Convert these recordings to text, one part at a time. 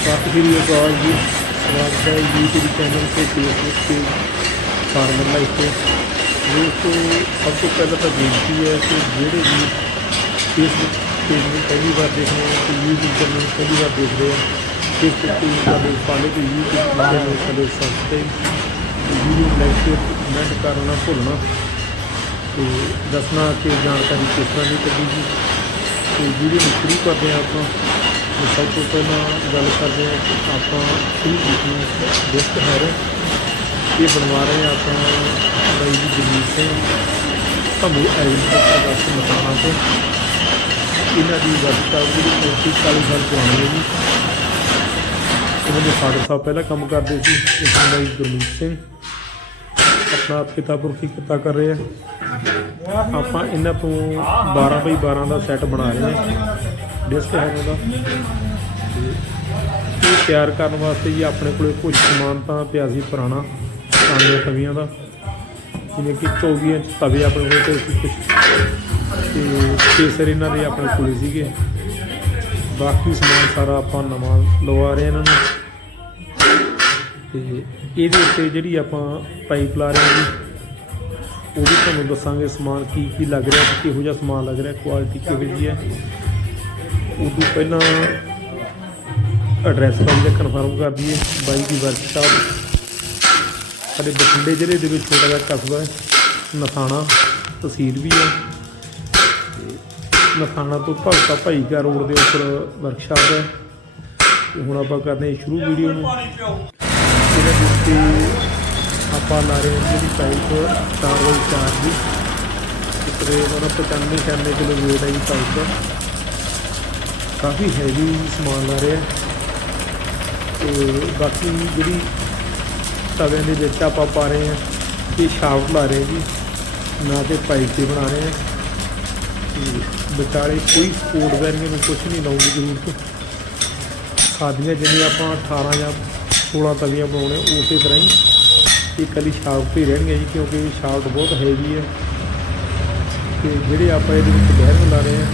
ਸਤਿ ਸ਼੍ਰੀ ਅਕਾਲ ਜੀ। ਸਵਾਗਤ ਹੈ YouTube ਚੈਨਲ ਤੇ, Facebook ਤੇ ਫਾਰਮਰ ਲਾਈਫ ਤੇ। ਦੋਸਤੋ, ਸਭ ਤੋਂ ਪਹਿਲਾਂ ਤਾਂ ਬੇਨਤੀ ਹੈ ਕਿ ਜਿਹੜੇ ਵੀ Facebook ਪੇਜ ਨੂੰ ਪਹਿਲੀ ਵਾਰ ਦੇਖ ਰਹੇ ਹੋ ਤੇ YouTube ਚੈਨਲ ਨੂੰ ਪਹਿਲੀ ਵਾਰ ਦੇਖ ਰਹੇ ਹੋ, Facebook ਤੇ ਸਾਡੇ ਫਾਲੋ ਤੇ YouTube ਚੈਨਲ ਨੂੰ ਸਾਡੇ ਸਬਸਕ੍ਰਾਈਬ ਵੀਡੀਓ ਲਾਈਕ ਤੇ ਕਮੈਂਟ ਕਰਨਾ ਭੁੱਲਣਾ। ਤੇ ਦੱਸਣਾ ਕਿ ਜਾਣਕਾਰੀ ਕਿਸ ਤਰ੍ਹਾਂ ਦੀ ਕੱਢੀ ਜੀ। ਤੇ ਵੀਡੀਓ ਨੂੰ ਸ਼ੁਰੂ ਕਰਦੇ ਹਾਂ ਆਪਾਂ। ਸਭ ਤੋਂ ਪਹਿਲਾਂ ਗੱਲ ਕਰਦੇ ਹਾਂ ਕਿ ਆਪਾਂ ਕੀ ਕੀਤੀ ਲਿਸਟ ਹੈ ਇਹ ਬਣਵਾ ਰਹੇ ਹਾਂ ਆਪਾਂ ਬਾਈ ਜੀ ਜਗੀਰ ਸਿੰਘ ਭੰਬੂ ਐਗਰੀਕਲਚਰ ਦਾ ਮਕਾਨਾ ਤੋਂ। ਇਹਨਾਂ ਦੀ ਵਰਕਸ਼ਾਪ ਜਿਹੜੀ ਮੋਟੀ 40 ਸਾਲ ਪੁਰਾਣੀ ਹੈ ਜੀ। ਇਹਨਾਂ ਦੇ ਫਾਦਰ ਸਾਹਿਬ ਪਹਿਲਾਂ ਕੰਮ ਕਰਦੇ ਸੀ, ਇਸ ਦਾ ਬਾਈ ਗੁਰਮੀਤ ਸਿੰਘ। ਆਪਣਾ ਪਿਤਾ ਪੁਰਖੀ ਕਿੱਤਾ ਕਰ ਰਹੇ ਆ। ਆਪਾਂ ਇਹਨਾਂ ਤੋਂ 12 ਬਾਈ 12 ਦਾ ਸੈੱਟ ਬਣਾ ਰਹੇ ਹਾਂ। ਡਿਸਕ ਹੈ ਇਹਨਾਂ ਦਾ ਇਹ ਤਿਆਰ ਕਰਨ ਵਾਸਤੇ ਜੀ ਆਪਣੇ ਕੋਲੇ ਕੁਝ ਸਮਾਨ ਤਾਂ ਪਿਆ ਸੀ ਪੁਰਾਣਾ, ਪੁਰਾਣੀਆਂ ਤਵੀਆਂ ਦਾ, ਜਿਵੇਂ ਕਿ 24 ਤਵੇ ਆਪਣੇ ਕੋਲ ਤੇ ਸੀ ਕੁਝ ਤੇ ਕੇਸਰ ਇਹਨਾਂ ਦੇ ਆਪਣੇ ਕੋਲ ਸੀਗੇ। ਬਾਕੀ ਸਮਾਨ ਸਾਰਾ ਆਪਾਂ ਨਵਾਂ ਲਵਾ ਰਹੇ ਇਹਨਾਂ ਨੂੰ। ਤੇ ਇਹਦੇ ਉੱਤੇ ਜਿਹੜੀ ਆਪਾਂ ਪਾਈਪ ਲਾ ਰਹੇ ਹਾਂ ਜੀ, ਉਹ ਵੀ ਤੁਹਾਨੂੰ ਦੱਸਾਂਗੇ ਸਮਾਨ ਕੀ ਕੀ ਲੱਗ ਰਿਹਾ, ਕਿਹੋ ਜਿਹਾ ਸਮਾਨ ਲੱਗ ਰਿਹਾ ਕੁਆਲਿਟੀ ਕਿਹੋ ਜਿਹੀ ਹੈ। ਉਦੋਂ ਪਹਿਲਾਂ ਐਡਰੈਸ ਬਾਈ ਦਾ ਕਨਫਰਮ ਕਰ ਦਈਏ, ਬਾਈ ਦੀ ਵਰਕਸ਼ਾਪ ਸਾਡੇ ਬਠਿੰਡੇ ਜ਼ਿਲ੍ਹੇ ਦੇ ਵਿੱਚ ਛੋਟਾ ਜਿਹਾ ਕਸਬਾ ਹੈ ਨਥਾਣਾ ਤਹਿਸੀਲ ਵੀ ਹੈ। ਤੇ ਨਥਾਣਾ ਤੋਂ ਭਗਤਾ ਭਾਈਕਾ ਰੋਡ ਦੇ ਉੱਪਰ ਵਰਕਸ਼ਾਪ ਹੈ। ਤੇ ਹੁਣ ਆਪਾਂ ਕਰਦੇ ਹਾਂ ਸ਼ੁਰੂ ਵੀਡੀਓ ਨੂੰ। ਇਹਦੇ ਉੱਤੇ ਆਪਾਂ ਲਾ ਰਹੇ ਹਾਂ ਜਿਹੜੀ ਪਾਈਪ 4 ਬਾਈ 4 ਦੀ। ਤਕਰੀਬਨ 95 96 ਕਿਲੋ ਵੇਟ ਹੈ ਜੀ ਪਾਈਪ ਦਾ। ਕਾਫੀ ਹੈਵੀ ਸਮਾਨ ਲਾ ਰਿਹਾ ਤੇ ਬਾਕੀ ਜਿਹੜੀ ਤਵਿਆਂ ਦੇ ਵਿੱਚ ਆਪਾਂ ਪਾ ਰਹੇ ਹਾਂ, ਇਹ ਸ਼ਾਫਟ ਲਾ ਰਹੇ ਜੀ। ਨਾ ਕਿ ਪਾਈਪ ਤੇ ਬਣਾ ਰਹੇ ਹਾਂ। ਤੇ ਵਿਚਾਲੇ ਕੋਈ ਸਪੋਰਟ ਵੈਰੀਆਂ ਨੂੰ ਕੁਝ ਨਹੀਂ ਲਾਉਣ ਦੀ ਜ਼ਰੂਰਤ ਸਾਦੀਆਂ ਜਿਵੇਂ ਆਪਾਂ 18 ਜਾਂ 16 ਤਵੀਆਂ ਬਣਾਉਣੇ, ਉਸੇ ਤਰ੍ਹਾਂ ਹੀ ਇਹ ਕੱਲੀ ਸ਼ਾਫਟ ਹੀ ਰਹਿਣਗੇ ਜੀ, ਕਿਉਂਕਿ ਇਹ ਸ਼ਾਫਟ ਬਹੁਤ ਹੈਵੀ ਹੈ। ਤੇ ਜਿਹੜੇ ਆਪਾਂ ਇਹਦੇ ਵਿੱਚ ਬੈਰਿੰਗ ਲਾ ਰਹੇ ਹਾਂ,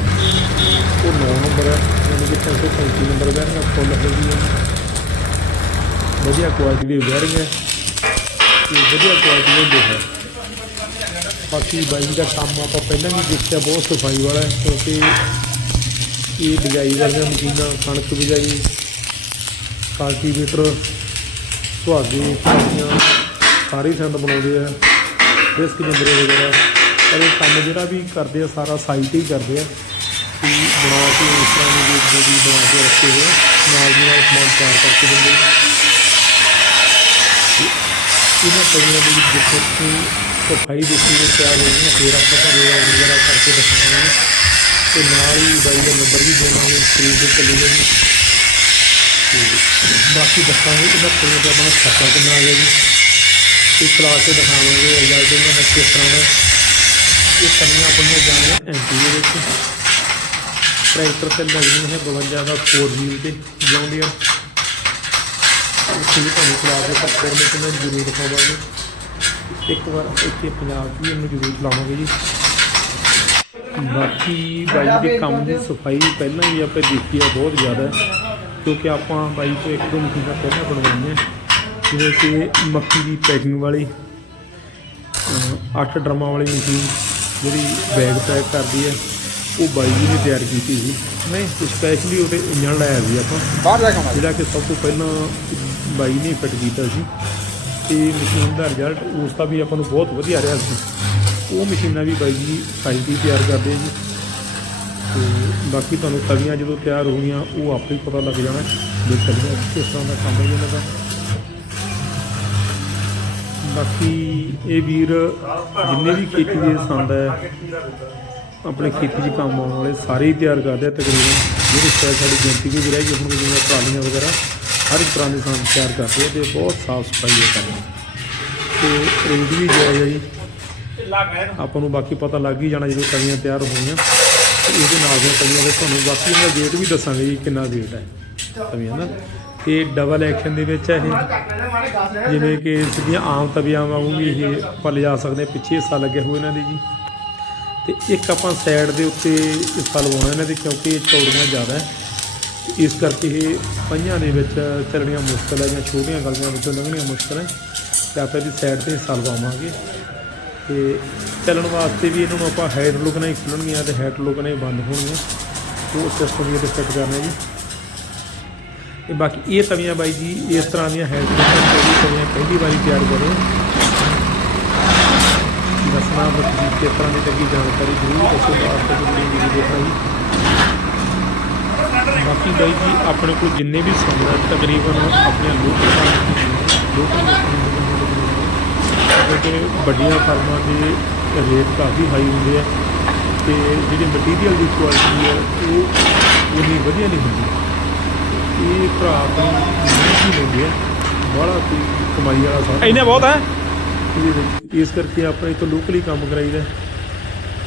ਉਹ 9 ਨੰਬਰ ਹੈ। ਯਾਨੀ ਕਿ 335 ਨੰਬਰ ਬੈਰਿੰਗ ਫੁੱਲ ਹੈਗੀ ਹੈ। ਵਧੀਆ ਕੁਆਲਿਟੀ ਦੀ ਬੈਰਿੰਗ ਹੈ ਤੇ ਵਧੀਆ ਕੁਆਲਿਟੀ ਦੀ ਹੈ ਬਾਕੀ ਬਾਈ ਦਾ ਕੰਮ ਆਪਾਂ ਪਹਿਲਾਂ ਵੀ ਦੇਖਿਆ, ਬਹੁਤ ਸਫ਼ਾਈ ਵਾਲਾ ਹੈ, ਕਿਉਂਕਿ ਇਹ ਬਿਜਾਈ ਵਾਲੀਆਂ ਮਸ਼ੀਨਾਂ, ਕਣਕ ਬਿਜਾਈ ਕਲਟੀਵੇਟਰ ਸੁਹਾਗੇ ਕਾਟੀਆਂ ਸਾਰੇ ਸੰਦ ਬਣਾਉਂਦੇ ਆ ਡਿਸਕ ਜਿੰਦਰੇ ਵਗੈਰਾ। ਪਰ ਇਹ ਕੰਮ ਜਿਹੜਾ ਵੀ ਕਰਦੇ ਆ, ਸਾਰਾ ਸਾਈਟ ਹੀ ਕਰਦੇ ਆ। ਕਿ ਬਣਾ ਕੇ ਇਸ ਤਰ੍ਹਾਂ ਦੀ ਜਿਹੜੀ ਬਣਾ ਕੇ ਰੱਖੇ ਹੋਏ ਆ, ਨਾਲ ਦੀ ਨਾਲ ਸਮਾਨ ਤਿਆਰ ਕਰਕੇ ਦਿੰਦੇ ਆ ਤੇ ਇਹਨਾਂ ਕਈਆਂ ਦੀ ਜਿੱਥੇ ਕਿ ਸਫ਼ਾਈ ਦਿੱਤੀ ਹੋਈ ਤਿਆਰ ਹੋ ਗਈ ਫਿਰ ਆਪਾਂ ਤੁਹਾਨੂੰ ਵਗੈਰਾ ਕਰਕੇ ਦਿਖਾਵਾਂਗੇ ਤੇ ਨਾਲ ਹੀ ਬਾਈ ਦਾ ਨੰਬਰ ਵੀ ਦੇਵਾਂਗੇ ਸਕਰੀਨ ਤੇ ਚੱਲੀ ਜਾਏਗੀ ਤੇ ਬਾਕੀ ਦੱਸਾਂਗੇ ਇਹਦਾ ਕਿਵੇਂ ਦਾ ਆਪਣਾ ਖਾਤਾ ਕਿੰਨਾ ਆ ਗਿਆ ਜੀ ਤੇ ਚਲਾ ਕੇ ਦਿਖਾਵਾਂਗੇ ਰਿਜ਼ਲਟ ਇਹਨਾਂ ਦਾ ਕਿਸ ਤਰ੍ਹਾਂ ਦਾ ਇਹ ਕੰਨੀਆਂ ਆਪਣੀਆਂ ਜਾਣੀਆਂ ਐਂਟੀ ਦੇ ਵਿੱਚ ਟਰੈਕਟਰ ਤੇ ਲੱਗਣੀ ਹੈ 52 ਦਾ 4 ਵੀਲ ਤੇ ਜਾਉਂਦੀਆਂ ਇਹ ਵੀ ਤੁਹਾਨੂੰ ਚਲਾ ਕੇ ਪਰਫਾਰਮੈਂਸ ਇਹਨਾਂ ਦੀ ਜ਼ਰੂਰ ਦਿਖਾਵਾਂਗੇ। ਇੱਕ ਵਾਰ ਇੱਥੇ ਪੰਜਾਬ 'ਚ ਵੀ ਇਹਨੂੰ ਜ਼ਰੂਰ ਚਲਾਵਾਂਗੇ ਜੀ। ਬਾਕੀ ਬਾਈ ਦੇ ਕੰਮ ਦੀ ਸਫ਼ਾਈ ਪਹਿਲਾਂ ਹੀ ਆਪਾਂ ਦੇਖੀ ਆ ਬਹੁਤ ਜ਼ਿਆਦਾ, ਕਿਉਂਕਿ ਆਪਾਂ ਬਾਈ ਤੋਂ ਇੱਕ ਦੋ ਮਸ਼ੀਨਾਂ ਪਹਿਲਾਂ ਬਣਵਾਈਆਂ। ਜਿਵੇਂ ਕਿ ਮੱਕੀ ਦੀ ਪੈਕਿੰਗ ਵਾਲੀ 8 ਡਰਮਾਂ ਵਾਲੀ ਮਸ਼ੀਨ ਜਿਹੜੀ ਬੈਗ ਪੈਕ ਕਰਦੀ ਹੈ। ਉਹ ਬਾਈ ਜੀ ਨੇ ਤਿਆਰ ਕੀਤੀ ਸੀ। ਨਹੀਂ। ਸਪੈਸ਼ਲੀ ਉਹਦੇ ਇੰਜਣ ਲਾਇਆ ਸੀ ਆਪਾਂ। ਬਾਹਰ ਜਾ ਕੇ ਆਉਣਾ ਜਿਹੜਾ ਕਿ ਸਭ ਤੋਂ ਪਹਿਲਾਂ ਬਾਈ ਨੇ ਫਿੱਟ ਕੀਤਾ ਸੀ। ਤੇ ਮਸ਼ੀਨ ਦਾ ਰਿਜ਼ਲਟ ਉਸ ਦਾ ਵੀ ਆਪਾਂ ਨੂੰ ਬਹੁਤ ਵਧੀਆ ਰਿਹਾ ਸੀ। ਉਹ ਮਸ਼ੀਨਾਂ ਵੀ ਬਾਈ ਜੀ ਸਾਈਜ਼ ਦੀ ਤਿਆਰ ਕਰਦੇ ਜੀ। ਤੇ ਬਾਕੀ ਤੁਹਾਨੂੰ ਤਵੀਆਂ ਜਦੋਂ ਤਿਆਰ ਹੋ ਗਈਆਂ ਉਹ ਆਪੇ ਹੀ ਪਤਾ ਲੱਗ ਜਾਣਾ। ਵੀ ਤਵੀਆਂ ਕਿਸ ਤਰ੍ਹਾਂ ਦਾ ਕੰਮ ਹੈ ਇਹਨਾਂ ਦਾ। ਬਾਕੀ ਇਹ ਵੀਰ ਜਿੰਨੇ ਵੀ ਖੇਤੀ ਦੇ ਸੰਦ ਹੈ ਆਪਣੇ ਖੇਤੀ 'ਚ ਕੰਮ ਆਉਣ ਵਾਲੇ ਸਾਰੇ ਹੀ ਤਿਆਰ ਕਰਦੇ ਆ ਤਕਰੀਬਨ। ਜਿਹੜੇ ਸ਼ਾਇਦ ਸਾਡੀ ਗਿਣਤੀ ਵੀ ਰਹਿ ਗਈ, ਹੁਣ ਜਿਵੇਂ ਟਰਾਲੀਆਂ ਵਗੈਰਾ, ਹਰ ਇੱਕ ਤਰ੍ਹਾਂ ਦੇ ਸੰਦ ਤਿਆਰ ਕਰਦੇ ਆ ਤੇ ਬਹੁਤ ਸਾਫ਼ ਸਫ਼ਾਈ ਹੈ ਕੰਮ ਤੇ ਰੇਟ ਵੀ ਜਾਇਜ਼ ਹੈ ਜੀ। ਆਪਾਂ ਨੂੰ ਬਾਕੀ ਪਤਾ ਲੱਗ ਹੀ ਜਾਣਾ ਜਦੋਂ ਤਵੀਆਂ ਤਿਆਰ ਹੋਈਆਂ। ਤੇ ਇਹਦੇ ਨਾਲ ਦੀਆਂ ਤਵੀਆਂ ਦੇ ਤੁਹਾਨੂੰ ਬਾਕੀ ਇਹਦਾ weight ਵੀ ਦੱਸਾਂਗੇ ਜੀ ਕਿੰਨਾ weight ਹੈ ਤਵੀਆਂ ਦਾ। ਤੇ ਡਬਲ ਐਕਸ਼ਨ ਦੇ ਵਿੱਚ ਹੈ ਇਹ। ਜਿਵੇਂ ਕਿ ਸਿੱਧੀਆਂ ਆਮ ਤਵੀਆਂ ਵਾਂਗੂ ਵੀ ਇਹ ਆਪਾਂ ਲਿਜਾ ਸਕਦੇ ਹਾਂ। ਪਿੱਛੇ ਹਿੱਸਾ ਲੱਗਿਆ ਹੋਇਆ ਇਹਨਾਂ ਦੇ ਜੀ। ਤੇ ਇੱਕ ਆਪਾਂ ਸਾਈਡ ਦੇ ਉੱਤੇ ਹਿੱਸਾ ਲਵਾਉਣਾ ਇਹਨਾਂ ਦੇ ਕਿਉਂਕਿ ਇਹ ਚੌੜੀਆਂ ਜ਼ਿਆਦਾ ਹੈ। ਇਸ ਕਰਕੇ ਇਹ ਪਈਆਂ ਦੇ ਵਿੱਚ ਚੱਲਣੀਆਂ ਮੁਸ਼ਕਲ ਹੈ ਜਾਂ ਛੋਟੀਆਂ ਗਲੀਆਂ ਵਿੱਚੋਂ ਲੰਘਣੀਆਂ ਮੁਸ਼ਕਲ ਹੈ। ਤੇ ਆਪਾਂ ਇਹਦੀ ਸਾਈਡ ਤੇ ਹਿੱਸਾ ਲਵਾਵਾਂਗੇ। ਤੇ ਚੱਲਣ ਵਾਸਤੇ ਵੀ ਇਹਨਾਂ ਨੂੰ ਆਪਾਂ ਹੈਡ ਲੁੱਕ ਨਾਲ ਹੀ ਖੁੱਲਣਗੀਆਂ ਤੇ ਹੈਡ ਲੁੱਕ ਨਾਲ ਹੀ ਬੰਦ ਹੋਣਗੀਆਂ। ਉਹ ਸਿਸਟਮ ਵੀ ਇਹਦੇ ਫਿੱਟ ਕਰਨਾ ਜੀ। ਤੇ ਬਾਕੀ ਇਹ ਤਵੀਆਂ ਬਾਈ ਜੀ, ਇਸ ਤਰ੍ਹਾਂ ਦੀਆਂ ਹੈਡ ਲੁੱਕ ਤਵੀਆਂ ਪਹਿਲੀ ਵਾਰੀ ਤਿਆਰ ਕਰੋ। ਦੱਸਣਾ ਬਤੀ ਕਿਸ ਦੀ ਲੱਗੀ ਜਾਣਕਾਰੀ ਜ਼ਰੂਰ ਦੱਸੋ ਬਾਅਦ ਤੱਕ ਵੀਡੀਓ ਦੇਖਣਾ ਜੀ ਬਾਕੀ ਬਾਈ ਜੀ, ਆਪਣੇ ਕੋਲ ਜਿੰਨੇ ਵੀ ਸਮਾਂ ਤਕਰੀਬਨ ਆਪਣੇ ਲੋਕ ਲੋਕ ਕਿਉਂਕਿ ਵੱਡੀਆਂ ਫਰਮਾਂ ਦੇ ਰੇਟ ਕਾਫੀ ਹਾਈ ਹੁੰਦੇ ਆ ਤੇ ਜਿਹੜੀ ਮਟੀਰੀਅਲ ਦੀ ਕੁਆਲਿਟੀ ਹੈ ਉਹ ਉਨੀ ਵਧੀਆ ਨਹੀਂ ਹੁੰਦੀ। ਇਹ ਭਰਾ ਆਪਣੀ ਮਿਹਨਤ ਹੀ ਲੈਂਦੇ ਆ ਬੜਾ ਕੋਈ ਕਮਾਈ ਵਾਲਾ ਸਾਧਨ ਇੰਨੇ ਬਹੁਤ ਹੈ ਇਹਦੇ ਵਿੱਚ ਇਸ ਕਰਕੇ ਆਪਾਂ ਇੱਥੋਂ ਲੋਕਲੀ ਕੰਮ ਕਰਾਈਦਾ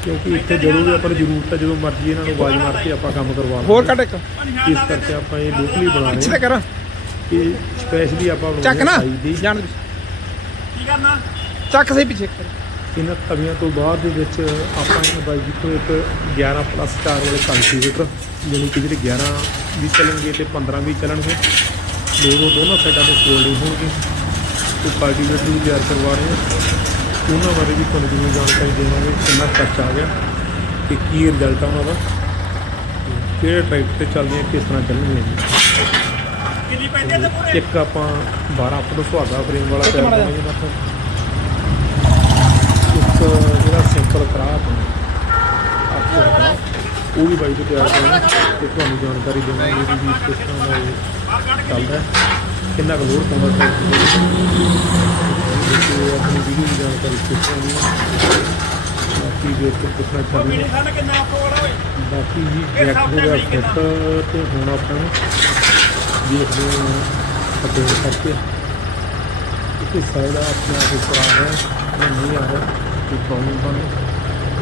ਕਿਉਂਕਿ ਇੱਥੇ ਜਦੋਂ ਵੀ ਆਪਾਂ ਨੂੰ ਜ਼ਰੂਰਤ ਹੈ ਜਦੋਂ ਮਰਜ਼ੀ ਇਹਨਾਂ ਨੂੰ ਆਵਾਜ਼ ਮਾਰ ਕੇ ਆਪਾਂ ਕੰਮ ਕਰਵਾ ਹੋਰ ਕੱਟ ਇੱਕ। ਇਸ ਕਰਕੇ ਆਪਾਂ ਇਹ ਲੋਕਲੀ ਬਣਾ ਰਹੇ ਹਾਂ ਕਰ। ਕਿ ਸਪੈਸ਼ਲੀ ਆਪਾਂ ਚੱਕ ਬਣਾਉਂਦੇ ਨਾ। ਜਾਣ ਦੇ। ਕੀ ਕਰਨਾ? ਚੱਕ ਸਹੀ ਪਿੱਛੇ ਕਰ। ਇਹਨਾਂ ਤਵੀਆਂ ਤੋਂ ਬਾਅਦ ਦੇ ਵਿੱਚ ਆਪਾਂ ਇਹਨਾਂ ਬਾਈ ਜੀ ਤੋਂ ਇੱਕ 11 ਪਲੱਸ 4 ਵਾਲੇ ਕਲਟੀਵੇਟਰ ਯਾਨੀ ਕਿ ਜਿਹੜੇ 11 ਵੀ ਚੱਲਣਗੇ ਤੇ 15 ਵੀ ਚੱਲਣਗੇ। ਦੋ ਦੋ ਦੋਨੋਂ ਸਾਈਡਾਂ ਤੇ ਫੋਲਡਿੰਗ ਹੋਣਗੇ। ਤੇ ਕਲਟੀਵੇਟਰ ਵੀ ਤਿਆਰ ਕਰਵਾ ਰਹੇ ਹਾਂ। ਉਹਨਾਂ ਬਾਰੇ ਵੀ ਤੁਹਾਨੂੰ ਜਿਵੇਂ ਜਾਣਕਾਰੀ ਦੇਵਾਂਗੇ ਕਿੰਨਾ ਖਰਚਾ ਆ ਗਿਆ ਤੇ ਕੀ ਰਿਜ਼ਲਟ ਆ ਉਹਨਾਂ ਦਾ ਕਿਹੜੇ ਟਰੈਕਟਰ ਤੇ ਚੱਲਦੀਆਂ ਕਿਸ ਤਰ੍ਹਾਂ ਚੱਲਣਗੀਆਂ ਜੀ। ਇੱਕ ਆਪਾਂ 12 ਫੁੱਟ ਸੁਹਾਗਾ ਫਰੇਮ ਵਾਲਾ ਤਿਆਰ ਕਰਾਂਗੇ ਆਪਾਂ। ਇੱਕ ਜਿਹੜਾ ਸਿੰਪਲ ਕਰਾ ਦਾ ਉਹ ਵੀ ਬਾਈ ਤੋਂ ਤਿਆਰ ਕਰਾਂਗੇ ਤੇ ਤੁਹਾਨੂੰ ਜਾਣਕਾਰੀ ਦੇਵਾਂਗੇ ਵੀ ਵੀ ਕਿਸ ਤਰ੍ਹਾਂ ਦਾ ਚੱਲਦਾ ਹੈ, ਕਿੰਨਾ ਕੁ ਲੋਡ ਪਾਉਂਦਾ ਟਰੈਕਟਰ ਤੇ ਆਪਣੀ ਵੀਡੀਓ ਦੀ ਜਾਣਕਾਰੀ ਦੀ ਹੈ ਬਾਕੀ ਜੇ ਤੇ ਕੋਲ ਓਏ। ਬਾਕੀ ਜੀ ਜੈਕ ਹੋ ਗਿਆ ਫਿੱਟ ਤੇ ਹੁਣ ਆਪਾਂ ਦੇਖਦੇ ਹਾਂ ਅੱਗੇ ਕਰਕੇ ਇਸ ਸਾਈਡ ਆਪਣੇ ਆ ਰਿਹਾ ਹੈ ਨਹੀਂ ਆ ਰਿਹਾ ਕੋਈ ਪ੍ਰੋਬਲਮ ਨਹੀਂ।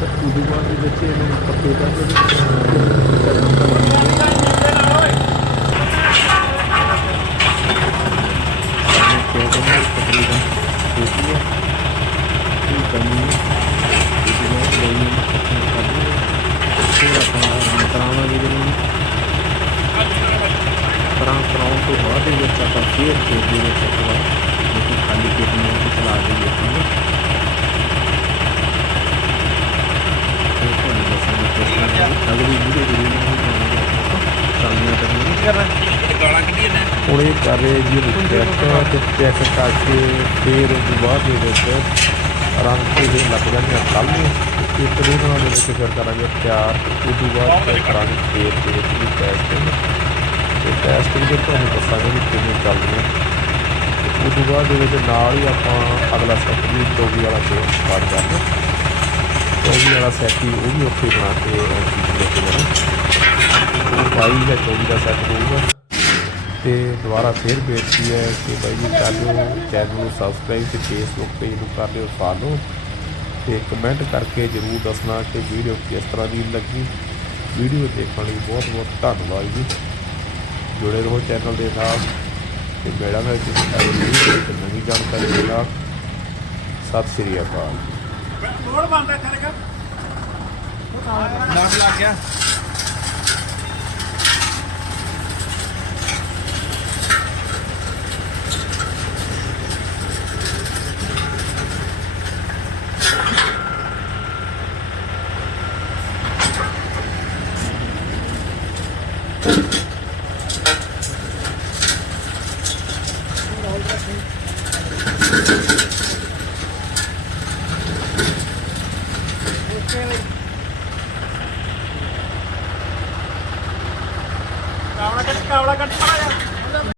ਤੇ ਉਦੋਂ ਬਾਅਦ ਦੇ ਵਿੱਚ ਇਹਨਾਂ ਨੂੰ ਪੱਕੇ ਕਰਕੇ ਤਕਰੀਬਨ ਹੋਤੀ ਹੈ ਇਹ ਕਰਨੀ ਹੈ ਇਸ ਨੂੰ ਲਈ ਨੂੰ ਖਤਮ ਕਰ ਦਿੰਦੇ ਫਿਰ ਆਪਾਂ ਕਰਾਵਾਂਗੇ ਜਿਹਨੂੰ ਕਰਾਂ ਕਰਾਉਣ ਤੋਂ ਬਾਅਦ ਦੇ ਵਿੱਚ ਆਪਾਂ ਫੇਰ ਖੇਤ ਦੇ ਵਿੱਚ ਆਪਾਂ ਜਿਹੜੀ ਖਾਲੀ ਖੇਤ ਨੂੰ ਚਲਾ ਦੇਈਏ ਆਪਾਂ ਇਹ ਤੁਹਾਨੂੰ ਦੱਸਾਂਗੇ ਕਿਸ ਤਰ੍ਹਾਂ ਦੀ ਅਗਲੀ ਵੀਡੀਓ ਦੇ ਵਿੱਚ ਚੱਲਦੀਆਂ ਕਰਾਂਗੇ ਗਾਲਾਂ ਕੱਢੀ ਨੇ। ਹੁਣ ਇਹ ਕਰ ਰਹੇ ਜੀ ਚੈੱਕ ਤੇ ਚੈੱਕ ਕਰਕੇ ਫਿਰ ਤੋਂ ਬਾਅਦ ਦੇ ਵਿੱਚ ਰੰਗ ਤੇ ਜੇ ਲੱਗ ਜਾਣਗੇ ਕੱਲ ਨੂੰ ਇੱਕ ਦੋ ਦਿਨਾਂ ਦੇ ਵਿੱਚ ਫਿਰ ਕਰਾਂਗੇ ਤਿਆਰ। ਉਸ ਤੋਂ ਬਾਅਦ ਫਿਰ ਕਰਾਂਗੇ ਫੇਰ ਦੇ ਵਿੱਚ ਵੀ ਟੈਸਟਿੰਗ ਤੇ ਟੈਸਟਿੰਗ ਦੇ ਤੁਹਾਨੂੰ ਦੱਸਾਂਗੇ ਵੀ ਕਿਵੇਂ ਚੱਲਦੇ ਆ ਤੇ ਉਸ ਤੋਂ ਬਾਅਦ ਦੇ ਵਿੱਚ ਨਾਲ ਹੀ ਆਪਾਂ ਅਗਲਾ ਸੈਟ ਵੀ 24 ਵਾਲਾ ਫੇਰ ਸਟਾਰਟ ਕਰਨਾ 24 ਵਾਲਾ ਸੈਟ ਵੀ ਉਹ ਵੀ ਉੱਥੇ ਬਣਾ ਕੇ ਚੀਜ਼ ਜਾਣਾ। ਉਹ 22 ਜਾਂ 24 ਦਾ ਸੈਟ ਹੋਊਗਾ। ਤੇ ਦੁਬਾਰਾ ਫਿਰ ਬੇਨਤੀ ਹੈ ਕਿ ਬਾਈ ਜੀ ਕਰ ਲਿਓ ਚੈਨਲ ਨੂੰ ਸਬਸਕ੍ਰਾਈਬ ਤੇ ਫੇਸਬੁੱਕ ਪੇਜ ਨੂੰ ਕਰ ਲਿਓ ਫਾਲੋ ਤੇ ਕਮੈਂਟ ਕਰਕੇ ਜਰੂਰ ਦੱਸਣਾ ਕਿ ਵੀਡੀਓ ਕਿਸ ਤਰ੍ਹਾਂ ਦੀ ਲੱਗੀ। ਵੀਡੀਓ ਦੇਖਣ ਲਈ ਬਹੁਤ ਬਹੁਤ ਧੰਨਵਾਦ ਜੀ। ਜੁੜੇ ਰਹੋ ਚੈਨਲ ਦੇ ਨਾਲ। ਤੇ ਕਿਸੇ ਅਗਲੀ ਵੀਡੀਓ ਵਿੱਚ ਨਵੀਂ ਜਾਣਕਾਰੀ ਦੇ ਨਾਲ। ਸਤਿ ਸ੍ਰੀ ਅਕਾਲ ਮੋੜ ਬੰਦਾ ਇੱਥੇ ਲਗਾ ਨਾਮ ਲੱਗ ਗਿਆ।